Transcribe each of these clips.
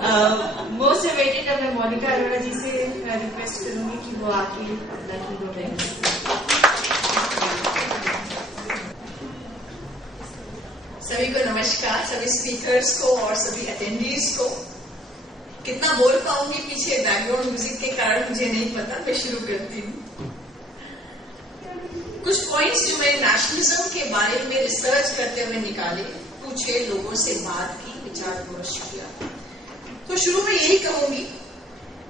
Most awaited अब मैं मोनिका अरोड़ा जी से रिक्वेस्ट करूंगी कि वो आके अपना कीनोट दें। सभी को नमस्कार, सभी स्पीकर्स को और सभी अटेंडीज को। कितना बोल पाऊंगी पीछे बैकग्राउंड म्यूजिक के कारण मुझे नहीं पता, मैं शुरू करती हूँ। कुछ पॉइंट्स जो मैंने नेशनलिज्म के बारे में रिसर्च करते हुए निकाले, पूछे, लोगों से बात की, विचार विमर्श किया। तो शुरू में यही कहूंगी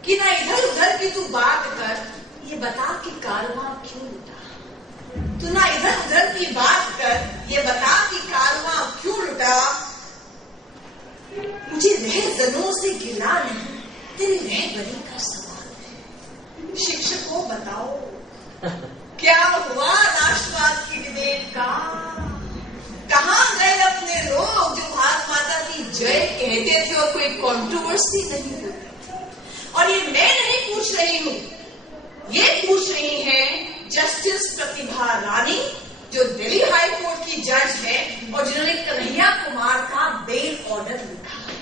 कि ना इधर उधर की तू बात कर, ये बता कि कारवां क्यों लुटा। तू ना इधर उधर की बात कर, ये बता कि कारवां क्यों लुटा। मुझे रहजनों से गिला नहीं, तेरी रहबरी का सवाल है। शिक्षकों बताओ क्या हुआ राष्ट्रवाद की डिबेट का? कहां गए अपने लोग जो भारत माता की जय कहते थे और कोई कंट्रोवर्सी नहीं होती थी? और ये मैं नहीं पूछ रही हूं, ये पूछ रही हैं जस्टिस प्रतिभा रानी, जो दिल्ली हाई कोर्ट की जज है और जिन्होंने कन्हैया कुमार का बेल ऑर्डर लिखा है।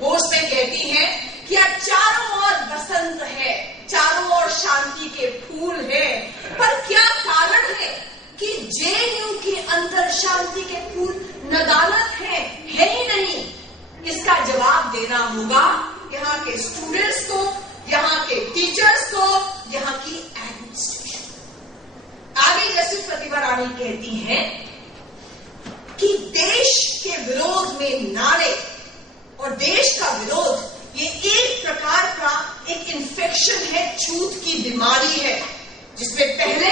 वो उसमें कहती हैं कि आज चारों ओर बसंत है, चारों ओर शांति के फूल है, पर क्या कारण है कि जेएनयू के अंदर शांति के फूल नदानत है ही नहीं? इसका जवाब देना होगा यहाँ के स्टूडेंट्स को, यहाँ के टीचर्स को, यहाँ की एडमिनिस्ट्रेशन। आगे जस्टिस प्रतिभा रानी कहती हैं कि देश के विरोध में नारे और देश का विरोध ये एक प्रकार का एक इन्फेक्शन है, छूत की बीमारी है, जिसमें पहले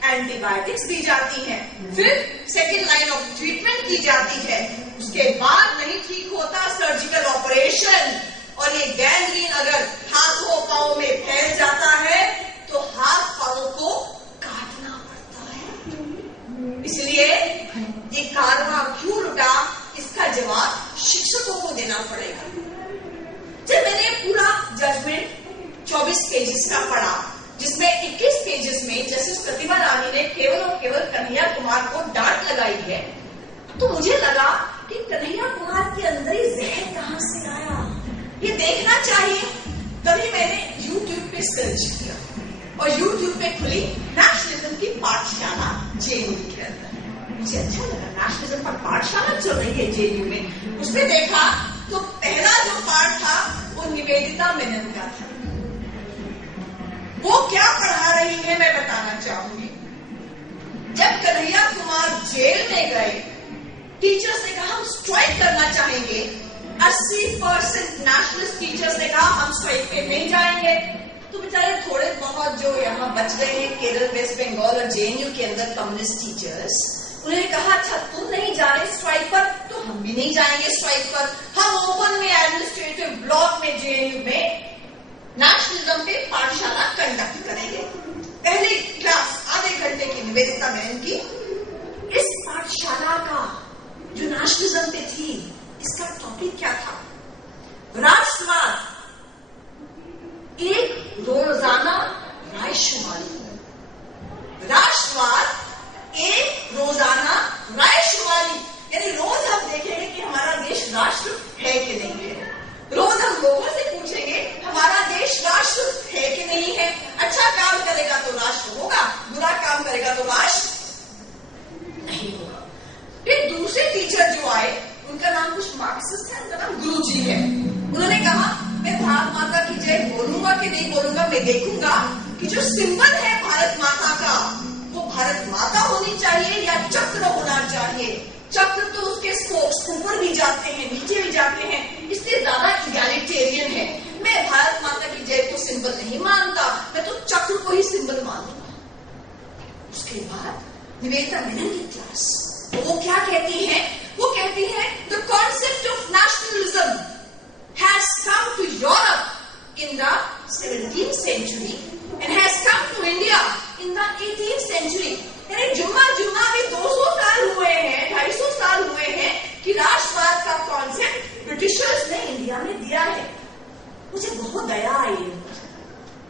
एंटीबायोटिक्स दी जाती हैं, फिर सेकेंड लाइन ऑफ ट्रीटमेंट की जाती है, उसके बाद नहीं ठीक होता सर्जिकल ऑपरेशन। और ये गैंग्रीन अगर हाथों पांव में फैल जाता है तो हाथ पांव को काटना पड़ता है। इसलिए ये कारवां क्यों लुटा, इसका जवाब शिक्षकों को देना पड़ेगा। जब मैंने पूरा जजमेंट 24 पेजेस का पढ़ा, जिसमें 21 पेजेस में जस्टिस प्रतिभा रानी ने केवल और केवल कन्हैया कुमार को डांट लगाई है, तो मुझे लगा कि कन्हैया कुमार के अंदर ही जहर कहां से आया, ये देखना चाहिए। तभी मैंने YouTube पे सर्च किया और YouTube पे खुली नेशनलिज्म की पाठशाला जेएनयू के अंदर। मुझे अच्छा लगा, नेशनलिज्म पर पाठशाला चल रही है जेएनयू में। उसमें देखा तो पहला जो पाठ था वो निवेदिता मेनन का था। वो क्या पढ़ा रही है मैं बताना चाहूंगी। जब कन्हैया कुमार जेल में गए, टीचर्स ने कहा हम स्ट्राइक करना चाहेंगे। 80% नेशनलिस्ट टीचर्स ने कहा हम स्ट्राइक पे नहीं जाएंगे। तो बेचारे थोड़े बहुत जो यहाँ बच गए हैं, केरल, वेस्ट बंगाल और जेएनयू के अंदर कम्युनिस्ट टीचर्स, उन्होंने कहा अच्छा तुम नहीं जा रहे स्ट्राइक पर तो हम भी नहीं जाएंगे स्ट्राइक पर। हम ओपन में एडमिनिस्ट्रेटिव ब्लॉक में जेएनयू में नेशनलिज्म पे पाठशाला कंडक्ट करेंगे। पहली क्लास आधे घंटे की निवेदिता मेनन की। इस पाठशाला का जो नेशनलिज्म पे थी, इसका टॉपिक क्या था? राष्ट्रवाद एक रोजाना रायशुमारी। राष्ट्रवाद एक रोजाना रायशुमारी, यानी रोज हम देखेंगे कि हमारा देश राष्ट्र है कि नहीं है। रोज हम लोगों से पूछेंगे हमारा देश राष्ट्र है कि नहीं है। अच्छा काम करेगा तो राष्ट्र होगा, बुरा काम करेगा तो राष्ट्र नहीं होगा। फिर दूसरे टीचर जो आए, उनका नाम कुछ मार्क्सिस्ट है, उनका नाम गुरुजी है। उन्होंने कहा मैं भारत माता की जय बोलूंगा कि नहीं बोलूंगा, मैं देखूंगा कि जो सिंबल है भारत माता का वो भारत माता होनी चाहिए या चक्र होना चाहिए। चक्र तो उसके स्पोक्स ऊपर भी जाते हैं, नीचे भी जाते हैं, इसलिए ज्यादा इगैलिटेरियन है। मैं भारत माता की जय को सिंबल नहीं मानता, मैं तो चक्र को ही सिंबल मानूंगा। उसके बाद निवेदिता मेनन की क्लास, वो क्या कहती है? वो कहती है the concept of nationalism has come to Europe in the 17th century and has come to India in the 18th century। यानी जुम्मा भी 200 साल हुए हैं, 250 साल हुए हैं कि राष्ट्रवाद का कॉन्सेप्ट ब्रिटिशर्स ने इंडिया में दिया है। मुझे बहुत दया आई,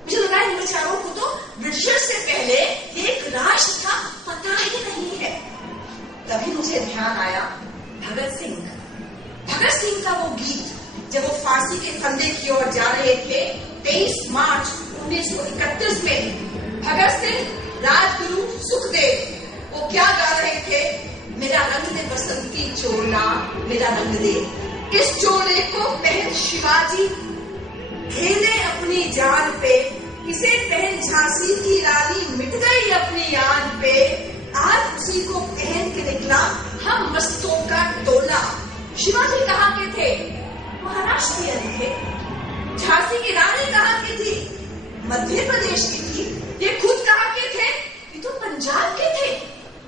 मुझे लगा इन बेचारों को तो ब्रिटिशर्स से पहले एक राष्ट्र का पता ही नहीं है। तभी मुझे ध्यान आया भगत सिंह का वो गीत जब वो फांसी के फंदे की ओर जा रहे थे 23 मार्च 1931 में भगत सिंह, राजगुरु, सुखदेव वो क्या गा रहे थे? मेरा रंग दे बसंती चोला, मेरा रंग दे। इस चोले को पहन शिवाजी खेले अपनी जान पे, इसे पहन झांसी की रानी मिट गई अपनी आन पे। आज उसी को पहन के निकला हम मस्तों का टोला। शिवाजी कहाँ के थे? महाराष्ट्रियन थे। झांसी की रानी कहाँ की थी? मध्य प्रदेश की थी। ये खुद कहाँ के थे? ये तो पंजाब के थे।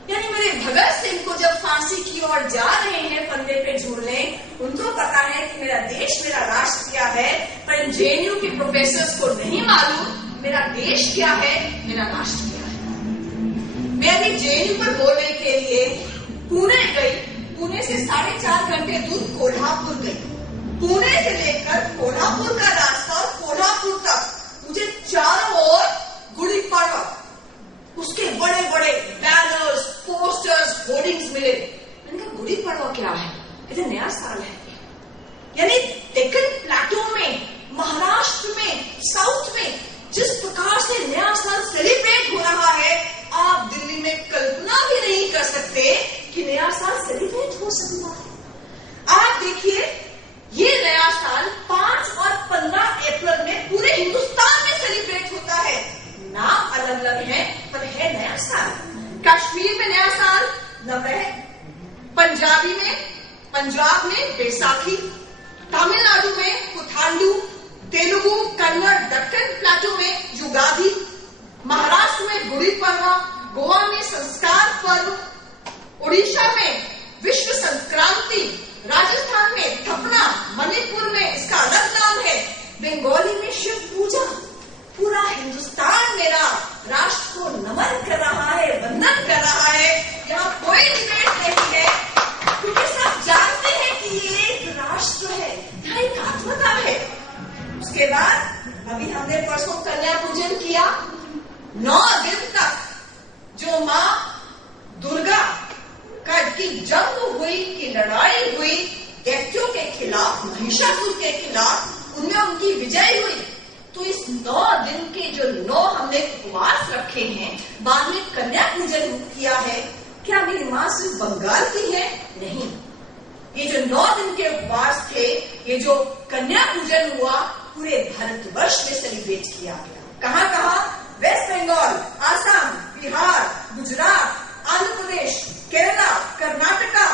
यानी मेरे भगत सिंह को जब फांसी की ओर जा रहे हैं फंदे पे झूलने, उनको पता है कि मेरा देश, मेरा राष्ट्र क्या है, पर इन जेएनयू के प्रोफेसर्स को नहीं मालूम मेरा देश क्या है, मेरा राष्ट्र क्या है। मैं अभी जेएनयू पर बोलने के लिए पुणे गई। पुणे से 4.5 घंटे दूर कोल्हापुर गई। पुणे से लेकर कोल्हापुर का रास्ता और कोल्हापुर तक मुझे चारों ओर गुड़ी पड़वा, उसके बड़े बड़े बैनर्स, पोस्टर्स, होर्डिंग्स मिले। मैंने कहा गुड़ी पड़वा क्या है? इधर नया साल है। यानी डेक्कन प्लेटो में, महाराष्ट्र में, साउथ में जिस प्रकार से नया साल सेलिब्रेट हो रहा है, आप दिल्ली में कल्पना भी नहीं कर सकते कि नया साल सेलिब्रेट हो सकता है। आप देखिए, ये नया साल 5 और 15 अप्रैल में पूरे हिंदुस्तान में सेलिब्रेट होता है। नाम अलग अलग है पर है नया साल। कश्मीर में नया साल नवरेह है, पंजाब में बैसाखी, तमिलनाडु में पुथांडु, तेलुगु, कन्नड़, दक्कन प्लेटो में युगादि, महाराष्ट्र में गुड़ी पड़वा, गोवा में संस्कार पर्व, उड़ीसा में विश्व संक्रांति, राजस्थान में थपना, मणिपुर में इसका अलग नाम है, बंगाली में शिव पूजा। पूरा हिंदुस्तान मेरा राष्ट्र को नमन कर रहा है, वंदन कर रहा है। यहाँ कोई डिबेट नहीं है, क्योंकि सब जानते हैं कि ये एक राष्ट्र है, यहाँ एक आत्मता है। उसके बाद अभी हमने परसों कन्या पूजन किया। 9 दिन तक जो माँ दुर्गा की जंग हुई, की लड़ाई हुई दैत्यों के खिलाफ, महिषासुर के खिलाफ, उनमें उनकी विजय हुई। तो इस 9 दिन के जो 9 हमने उपवास रखे हैं, बाद में कन्या पूजन किया है। क्या मेरी माँ सिर्फ बंगाल की है? नहीं, ये जो 9 दिन के उपवास थे, ये जो कन्या पूजन हुआ, पूरे भारतवर्ष में सेलिब्रेट किया गया। कहाँ कहाँ? वेस्ट बंगाल, आसाम, बिहार, गुजरात, आंध्र प्रदेश, केरला, कर्नाटका,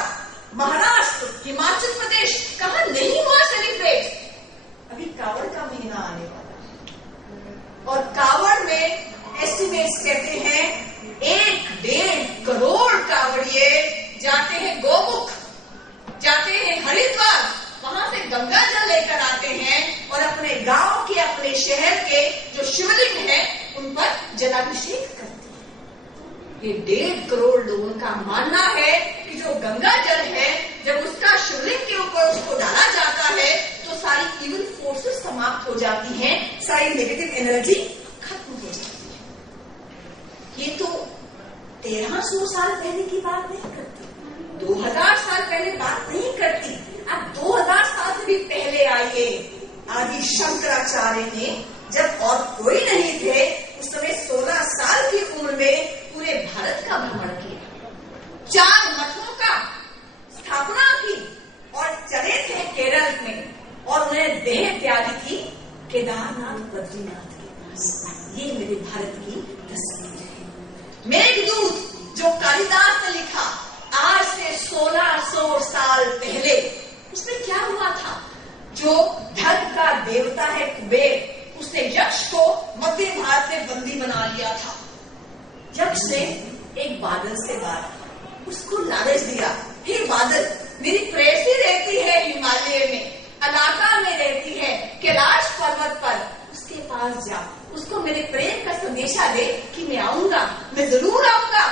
महाराष्ट्र, हिमाचल प्रदेश, कहाँ नहीं हुआ सेलिब्रेट। अभी कावड़ का महीना आने वाला है और कावड़ में एस्टिमेट्स कहते हैं 1.5 करोड़ कावड़िए जाते हैं गोमुख, जाते हैं हरिद्वार, वहां से गंगा जल लेकर आते हैं और अपने गांव के, अपने शहर के जो शिवलिंग है उन पर जलाभिषेक करते हैं। ये 1.5 करोड़ लोगों का मानना है कि जो गंगा जल है, जब उसका शिवलिंग के ऊपर उसको डाला जाता है तो सारी इविल फोर्सेस समाप्त हो जाती हैं, सारी नेगेटिव एनर्जी खत्म हो जाती है। ये तो 1300 साल पहले की बात नहीं करती, 2000 साल पहले बात नहीं करती। अब 2000 साल से भी पहले आइए। आदि शंकराचार्य ने, जब और कोई नहीं थे, उस समय 16 साल की उम्र में पूरे भारत का भ्रमण किया, 4 मठों का स्थापना की और चले थे केरल में, और उन्हें देह त्यागी थी केदारनाथ, बद्रीनाथ के पास। ये मेरे भारत की तस्वीर है। मेघदूत जो कालिदास ने लिखा आज से 1600 साल पहले, उसमें क्या हुआ था? जो धन का देवता है कुबेर, उसने यक्ष को मध्य भारत में बंदी बना लिया था। यक्ष ने एक बादल से बात, उसको लालच दिया, हे बादल, मेरी प्रेयसी रहती है हिमालय में, अलाका में रहती है, कैलाश पर्वत पर, उसके पास जा, उसको मेरे प्रेम का संदेशा दे कि मैं आऊंगा, मैं जरूर आऊंगा।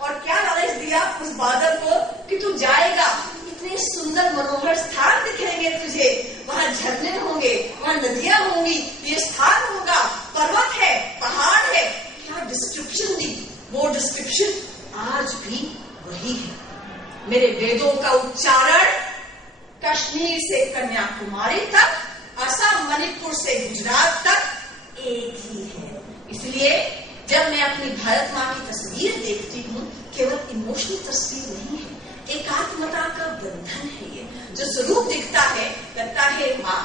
और क्या लालच दिया उस बादल को कि तू जाएगा, इतने सुंदर मनोहर स्थान दिखेंगे तुझे, वहाँ झरने होंगे, वहाँ नदियां होंगी, ये स्थान होगा, पर्वत है, पहाड़ है। क्या डिस्क्रिप्शन दी, वो डिस्क्रिप्शन आज भी वही है। मेरे वेदों का उच्चारण कश्मीर से कन्याकुमारी तक, असम मणिपुर से गुजरात तक एक ही है। इसलिए जब मैं अपनी भारत माँ की तस्वीर देखती हूँ, केवल इमोशनल तस्वीर नहीं है, एकात्मता का बंधन है ये। जो स्वरूप दिखता है, लगता है माँ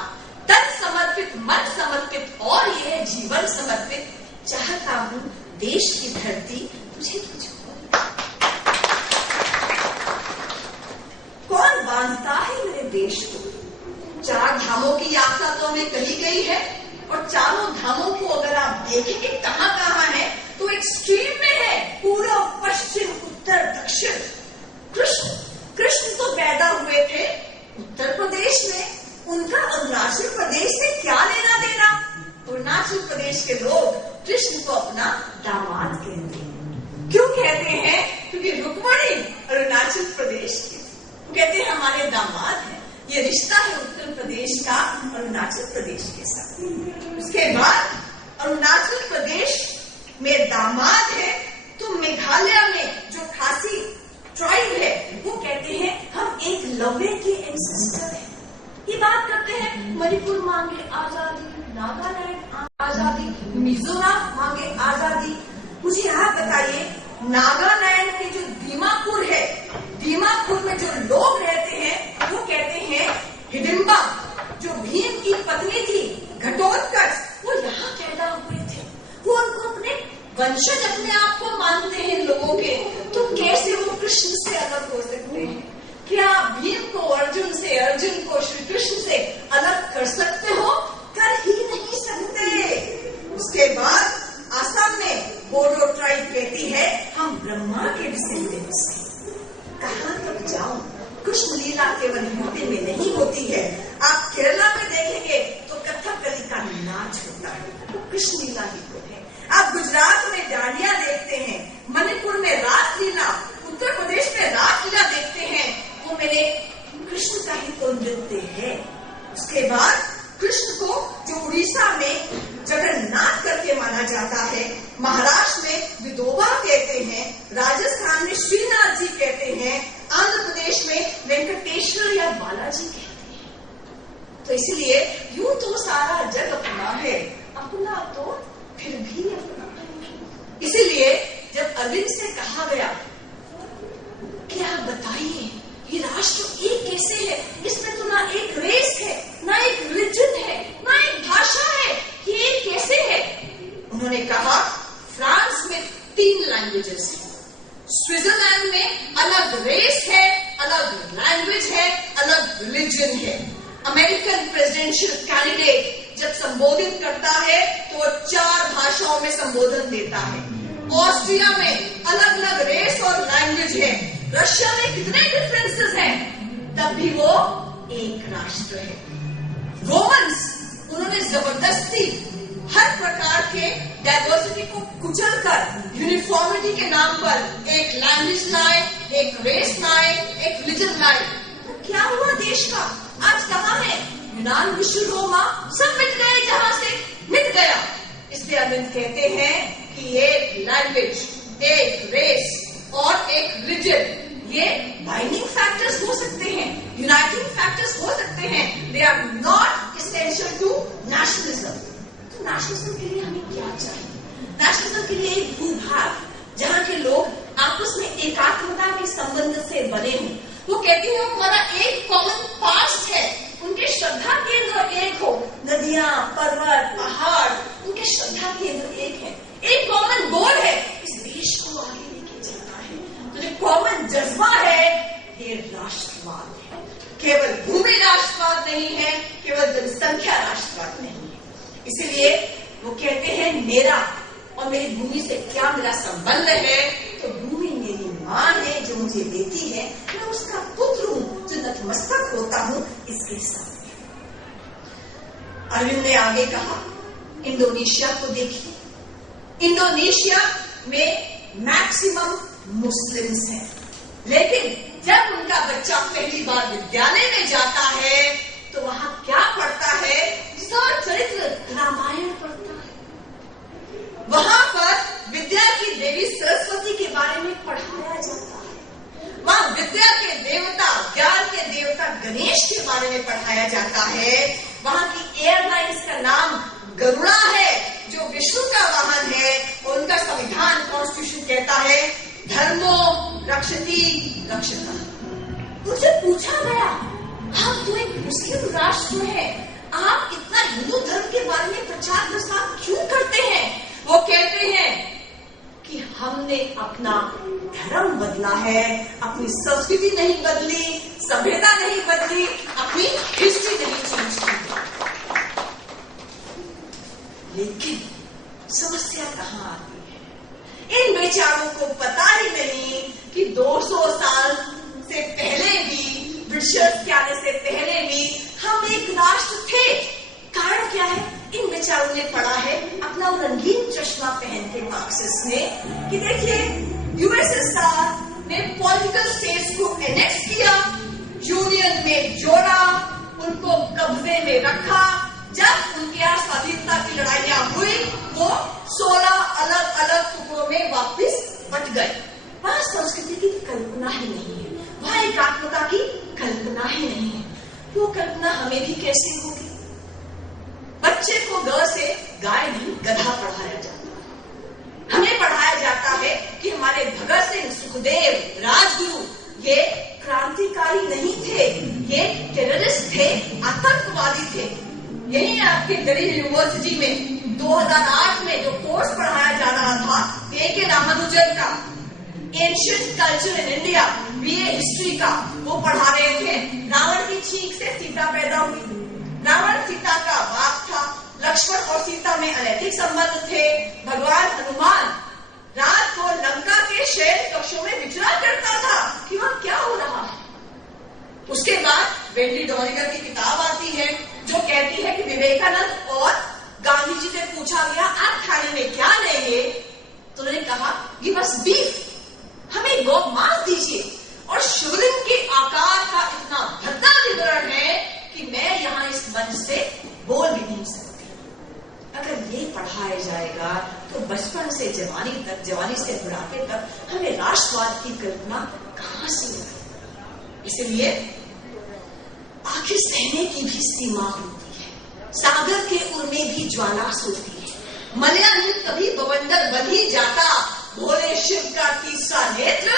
तन समर्पित, मन समर्पित और ये जीवन समर्पित। चाहता हूँ देश की धरती तुझे तुझको। कौन बांधता है मेरे देश को? 4 धामों की यात्रा तो हमें कही गई है, और चारों धामों को अगर आप देखेंगे कहाँ कहाँ है, तो एक्सट्रीम में है, पूर्व पश्चिम उत्तर दक्षिण। कृष्ण तो पैदा हुए थे उत्तर प्रदेश में, उनका अरुणाचल प्रदेश से क्या लेना देना? अरुणाचल प्रदेश के लोग कृष्ण को अपना दामाद कहते हैं। क्यों कहते हैं? क्योंकि रुक्मणी अरुणाचल प्रदेश की, वो कहते हैं हमारे दामाद हैं। ये रिश्ता है उत्तर प्रदेश का अरुणाचल प्रदेश के साथ। उसके बाद अरुणाचल प्रदेश में दामाद है, तो मेघालय में जो खासी ट्राइब है, वो कहते हैं हम एक लवे के एंसेस्टर हैं। ये बात करते हैं मणिपुर मांगे आजादी, नागालैंड आजादी, मिजोरम मांगे आजादी। मुझे आप बताइए, नागालैंड के जो दीमापुर है, दीमापुर में जो लोग रहते हैं, वो कहते हैं हिडिंबा, जो भीम की पत्नी थी घटोत्कच, वो यहाँ पैदा हुए थे। वो उनको अपने वंशज अपने आप को मानते हैं लोगों के, तो कैसे वो कृष्ण से अलग हो सकते हैं? क्या भीम को अर्जुन से, अर्जुन को श्री कृष्ण से अलग कर सकते हो? कर ही नहीं सकते। उसके बाद असम में बोडो ट्राइब कहती है हम ब्रह्मा के डिसेंडेंट्स हैं। कहाँ तक जाऊं? कृष्ण लीला केवल यूपी में नहीं होती है, आप केरला में देखेंगे तो कथकली का नाच होता है, वो कृष्ण लीला ही तो है। आप गुजरात में डांडिया देखते हैं, मणिपुर में रासलीला, उत्तर प्रदेश में रासलीला देखते हैं, वो मेरे कृष्ण का ही तो नृत्य है। उसके बाद कृष्ण को जो उड़ीसा में जगन्नाथ करके माना जाता है, महाराष्ट्र में विदोबा कहते हैं, राजस्थान में श्रीनाथ जी कहते हैं, आंध्र प्रदेश में वेंकटेश्वर या बालाजी कहते हैं। तो इसलिए यूं तो सारा जग अपना है, अपना तो फिर भी अपना है। इसीलिए जब अरविंद से कहा गया कि आप बताइए ये राष्ट्र एक कैसे है, इसमें तो ना एक रेस है, ना एक रिलीजन है, ना एक भाषा है, ये एक कैसे है? उन्होंने कहा फ्रांस में 3 लैंग्वेजेस हैं, स्विट्जरलैंड में अलग रेस है, अलग लैंग्वेज है, अलग रिलीजन है। अमेरिकन प्रेसिडेंशियल कैंडिडेट जब संबोधित करता है तो वो 4 भाषाओं में संबोधन देता है। ऑस्ट्रिया में अलग अलग रेस और लैंग्वेज है, रशिया में कितने डिफरेंसेस हैं, तब भी वो एक राष्ट्र है। रोमन्स, उन्होंने जबरदस्ती हर प्रकार के डाइवर्सिटी को कुचलकर यूनिफॉर्मिटी के नाम पर एक लैंग्वेज लाए, एक रेस लाए, एक रिलीजन लाए। तो क्या हुआ देश का? आज कहाँ है? यूनान, विश्व, रोमा सब मिट गए, जहां से मिट गया। इसलिए अरविंद कहते हैं कि एक लैंग्वेज, एक रेस और एक रिलीजन, ये बाइंडिंग फैक्टर्स हो सकते हैं, यूनाइटिंग फैक्टर्स हो सकते हैं, they are not essential to nationalism. तो नेशनलिज्म के लिए हमें क्या चाहिए? नेशनलिज्म के लिए एक भूभाग जहाँ के लोग आपस में एकात्मता के संबंध से बने हों। वो कहती है हमारा एक कॉमन पास्ट है, उनके श्रद्धा केंद्र एक हो, नदियां, पर्वत, पहाड़, उनके श्रद्धा केंद्र एक है, एक कॉमन गोल है, इस देश को आगे लेके जाना है। तो जो कॉमन जज्बा है ये राष्ट्रवाद है, केवल भूमि राष्ट्रवाद नहीं है, केवल जनसंख्या राष्ट्रवाद नहीं है। इसीलिए वो कहते हैं मेरा और मेरी भूमि से क्या मेरा संबंध है? तो भूमि मेरी माँ है जो मुझे देती है, मैं उसका पुत्र हूँ जो नतमस्तक होता हूँ इसके साथ। अरविंद ने आगे कहा इंडोनेशिया को देखिए, इंडोनेशिया में मैक्सिमम मुस्लिम्स हैं, लेकिन जब उनका बच्चा पहली बार विद्यालय में जाता है तो वहां क्या पढ़ता है? चरित्र रामायण पढ़ता है। वहां पर विद्या की देवी सरस्वती के बारे में पढ़ाया जाता है, वहां विद्या के देवता, ज्ञान के देवता गणेश के बारे बारे में पढ़ाया जाता है। वहां की एयरलाइंस का नाम गरुड़ा है, जो विश्व का वाहन है। और उनका संविधान कॉन्स्टिट्यूशन कहता है धर्मो रक्षति रक्षता। मुझे पूछा गया, आप तो एक मुस्लिम राष्ट्र है, आप इतना हिंदू धर्म के बारे में प्रचार प्रसार क्यों करते हैं? वो कहते हैं कि हमने अपना धर्म बदला है, अपनी संस्कृति नहीं बदली, सभ्यता नहीं बदली, अपनी हिस्ट्री नहीं चेंज की। लेकिन समस्या कहाँ आती है? इन बेचारों को पता ही नहीं कि 200 साल से पहले भी, ब्रिटिशर्स के आने से पहले भी हम एक राष्ट्र थे। कारण क्या है? इन बेचारों ने पढ़ा है अपना रंगीन चश्मा पहन के मार्क्सिस्ट ने कि देखिए यूएसएसआर ने पॉलिटिकल स्टेट्स को एनेक्स किया, यूनियन में जोड़ा, उनको कब्जे में रखा। जब उनके यहाँ स्वाधीनता की लड़ाइयां हुई, वो 16 अलग अलग टुकड़ों में वापस बट गए। वहां संस्कृति की कल्पना ही नहीं है, वहां एकात्मता की कल्पना ही नहीं है। वो कल्पना हमें भी कैसे होगी? बच्चे को ग से गाय नहीं गधा पढ़ाया जाता है। हमें पढ़ाया जाता है कि हमारे भगत सिंह, सुखदेव, राजगुरु ये क्रांतिकारी नहीं थे, ये टेररिस्ट थे, आतंकवादी थे। यही आपके दिल्ली यूनिवर्सिटी में 2008 में जो कोर्स पढ़ाया जा रहा था के रामानुजन का, ancient culture in India, BA history का, वो पढ़ा रहे थे। रावण की छींक से सीता पैदा हुई। रावण सीता का बाप था। लक्ष्मण और सीता में अनैतिक संबंध थे। भगवान हनुमान रात को लंका के शयन कक्षों में विचरा करता था कि वहां क्या हो रहा है। उसके बाद वेंडी डॉनिगर की किताब आती है जो कहती है कि विवेकानंद और गांधी जी से पूछा गया आप खाने में क्या लेंगे, तो उन्होंने कहा गिव अस बीफ, हमें गौ मांस दीजिए। और शिवलिंग के आकार का इतना भद्दा विवरण है कि मैं यहाँ इस मंच से बोल भी नहीं सकती। अगर ये पढ़ाया जाएगा तो बचपन से जवानी तक, जवानी से बुढ़ापे तक हमें राष्ट्रवाद की कल्पना कहाँ से होगी? इसलिए आखिर सहने की भी सीमा होती है। सागर के उर में भी ज्वाला सोती है। मलयालम कभी बवंडर बन ही जाता, भोले शिव का तीसरा नेत्र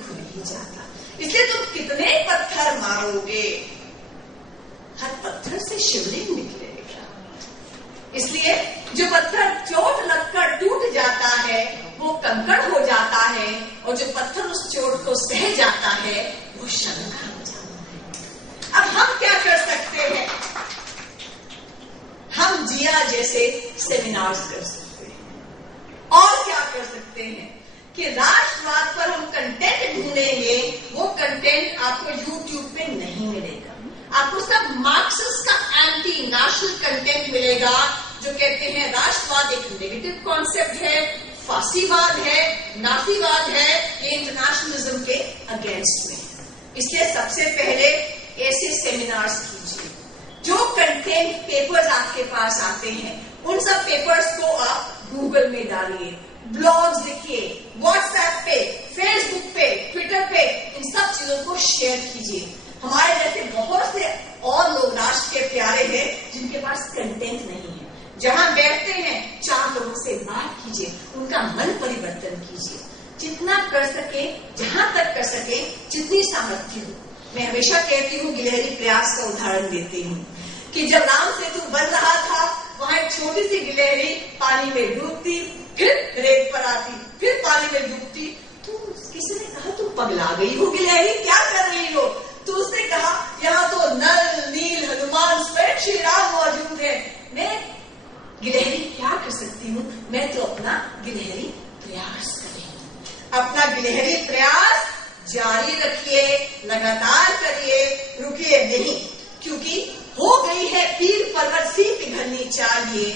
खुल ही जाता। इसलिए तुम कितने पत्थर मारोगे, हर पत्थर से शिवलिंग निकलेगा। इसलिए जो पत्थर चोट लगकर टूट जाता है वो कंकड़ हो जाता है, और जो पत्थर उस चोट को सह जाता है वो शंकर हो जाता है। अब हम क्या कर सकते हैं? हम जिया जैसे सेमिनार्स कर सकते हैं। और क्या कर सकते हैं कि राष्ट्रवाद पर हम कंटेंट ढूंढेंगे। वो कंटेंट आपको यूट्यूब पे नहीं मिलेगा। आपको सब मार्क्सिस्ट का एंटी नेशनल कंटेंट मिलेगा जो कहते हैं राष्ट्रवाद एक नेगेटिव कॉन्सेप्ट है, फासीवाद है, नाजीवाद है, ये इंटरनेशनलिज्म के अगेंस्ट में। इसलिए सबसे पहले ऐसे सेमिनार्स कीजिए। जो कंटेंट पेपर्स आपके पास आते हैं उन सब पेपर्स को आप गूगल में डालिए, ब्लॉग्स लिखिए, व्हाट्सएप पे, फेसबुक पे, ट्विटर पे, इन सब चीजों को शेयर कीजिए। हमारे जैसे बहुत से और लोग राष्ट्र के प्यारे हैं जिनके पास कंटेंट नहीं है। जहां बैठते हैं 4 लोगों से बात कीजिए, उनका मन परिवर्तन कीजिए। जितना कर सके, जहां तक कर सके, जितनी सामर्थ्य हो। मैं हमेशा कहती हूँ, गिलहरी प्रयास का उदाहरण देती हूँ कि जब राम सेतु बन रहा था वहां एक छोटी सी गिलहरी पानी में डूबती, फिर रेत पर आती, फिर पानी में डूबती। तो किसी ने कहा तुम पगला गई हो गिलहरी, क्या कर रही हो? तो उसने कहा यहाँ तो नल नील हनुमान स्वयं श्री राम मौजूद है। मैं गिलहरी क्या कर सकती हूँ? मैं तो अपना गिलहरी प्रयास करें। अपना गिलहरी प्रयास जारी रखिए, लगातार करिए, रुकिए नहीं, क्योंकि हो गई है पीर पर्वत सी पिघलनी चाहिए।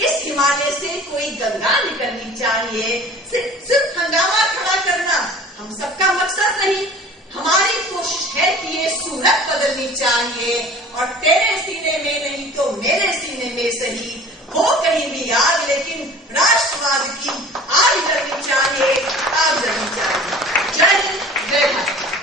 इस हिमालय से कोई गंगा निकलनी चाहिए। सिर्फ हंगामा खड़ा करना हम सबका मकसद नहीं। हमारी कोशिश है कि ये सूरत बदलनी चाहिए, और तेरे सीने में नहीं तो मेरे सीने में सही हो कहीं भी आग, लेकिन राष्ट्रवाद की आग जलनी चाहिए, आग जलनी चाहिए। जय हिंद, जय भारत।